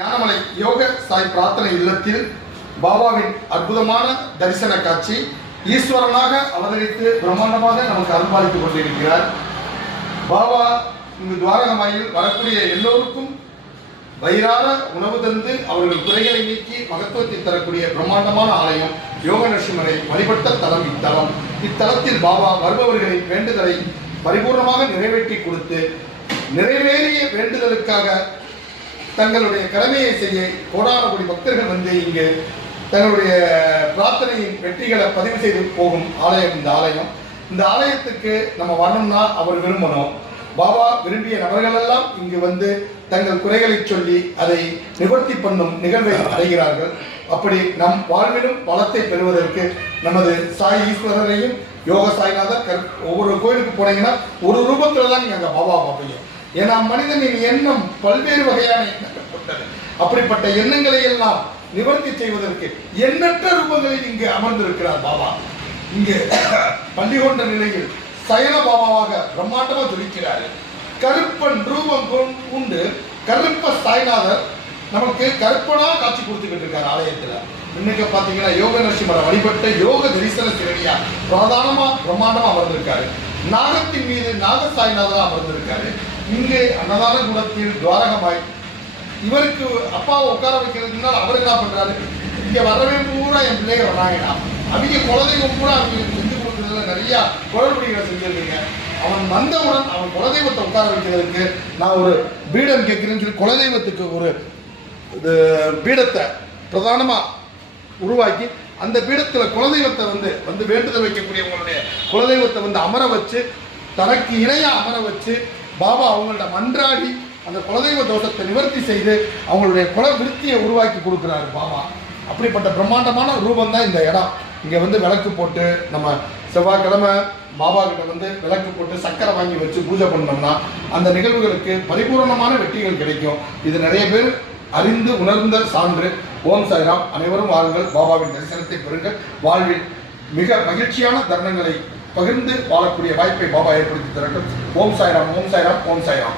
ஞானமலை யோக சாய் பிரார்த்தனை இல்லத்தில் பாபாவின் அற்புதமான தரிசன காட்சி. ஈஸ்வரனாக அவதரித்து பிரம்மாண்டமாக நமக்கு அருள்பாலித்துக் கொண்டிருக்கிறார். பாபா இங்கு துவாரகமாயில் வரக்கூடிய எல்லோருக்கும் வயிறார உணவு தந்து அவர்கள் குறைகளை நீக்கி மகத்துவத்தை தரக்கூடிய பிரம்மாண்டமான ஆலயம் யோக நரசிம்மரை வழிபட்ட தலம் இத்தலம். இத்தலத்தில் பாபா வருபவர்களின் வேண்டுதலை பரிபூர்ணமாக நிறைவேற்றி கொடுத்து நிறைவேறிய வேண்டுதலுக்காக தங்களுடைய கடமையை செய்ய கோடான கோடி பக்தர்கள் வந்து இங்கு தங்களுடைய பிரார்த்தனையின் வெற்றிகளை பதிவு செய்து போகும் ஆலயம் இந்த ஆலயம். இந்த ஆலயத்துக்கு நம்ம வரணும்னா அவர் விரும்பணும். பாபா விரும்பிய நபர்களெல்லாம் இங்கு வந்து தங்கள் குறைகளை சொல்லி அதை நிவர்த்தி பண்ணும் நிகழ்வை அடைகிறார்கள். அப்படி நம் வாழ்விலும் வளத்தை பெறுவதற்கு நமது சாய் ஈஸ்வரரையும் யோக சாய்நாதர் ஒவ்வொரு கோயிலுக்கு போனீங்கன்னா ஒரு ரூபத்துல தான் நீங்க அங்க பாபா பார்ப்பீங்க. ஏன்னா மனிதனின் எண்ணம் பல்வேறு வகையான எண்ணங்கள் கொண்டது. அப்படிப்பட்ட எண்ணங்களை எல்லாம் நிவர்த்தி செய்வதற்கு எண்ணற்ற ரூபங்களில் இங்கு அமர்ந்திருக்கிறார் பாபா. இங்கு பள்ளி கொண்ட நிலையில் சயன பாபாவாக பிரம்மாண்டமா ஜொலிக்கிறார். கருப்பன் ரூபம் உண்டு கருப்ப சாய்நாதர் நமக்கு கருப்பனா காட்சி கொடுத்துக்கிட்டு இருக்காரு ஆலயத்துல. இன்னைக்கு பாத்தீங்கன்னா யோக நரசிம்மரை வழிபட்ட யோக தரிசன சிறனியா பிரதானமா பிரம்மாண்டமா அமர்ந்திருக்காரு. நாகத்தின் மீது நாக சாய்நாதரா அமர்ந்திருக்காரு. இங்கு அன்னதான குணத்தில் துவாரகமாய் இவருக்கு அப்பாவை உட்கார வைக்கிறதுக்கு அவர் என்ன பண்றாரு, இங்க வரவே பூரா என் பிள்ளைங்க வராங்கடா, அவங்க குலதெய்வம் கூட அவங்களுக்கு செஞ்சு கொடுக்கறதுல நிறைய குழந்தைகளை செஞ்சிருக்கீங்க. அவன் வந்தவுடன் அவன் குலதெய்வத்தை உட்கார வைக்கிறதுக்கு நான் ஒரு பீடம் கேட்கிறேன்னு சொல்லி குலதெய்வத்துக்கு ஒரு பீடத்தை பிரதானமா உருவாக்கி அந்த பீடத்துல குலதெய்வத்தை வந்து வேண்டுதல் வைக்கக்கூடியவங்களுடைய குலதெய்வத்தை வந்து அமர வச்சு தனக்கு இணையா அமர வச்சு பாபா அவங்கள்ட்ட மன்றாடி அந்த குலதெய்வ தோஷத்தை நிவர்த்தி செய்து அவங்களுடைய குல விருத்தியை உருவாக்கி கொடுக்குறாரு பாபா. அப்படிப்பட்ட பிரம்மாண்டமான ரூபம் தான் இந்த இடம். இங்கே வந்து விளக்கு போட்டு நம்ம செவ்வாய்க்கிழமை பாபா கிட்ட வந்து விளக்கு போட்டு சக்கரை வாங்கி வச்சு பூஜை பண்ணோம்னா அந்த நிகழ்வுகளுக்கு பரிபூர்ணமான வெற்றிகள் கிடைக்கும். இது நிறைய பேர் அறிந்து உணர்ந்த சான்று. ஓம் சாய்ராம். அனைவரும் வாருங்கள், பாபாவின் தரிசனத்தை பெறுங்கள். வாழ்வில் மிக மகிழ்ச்சியான தருணங்களை பகிர்ந்து வாழக்கூடிய வாய்ப்பை பாபா ஏற்படுத்தி தரட்டும். ஓம் சாய்ராம், ஓம் சாய்ராம், ஓம் சாய்ராம்.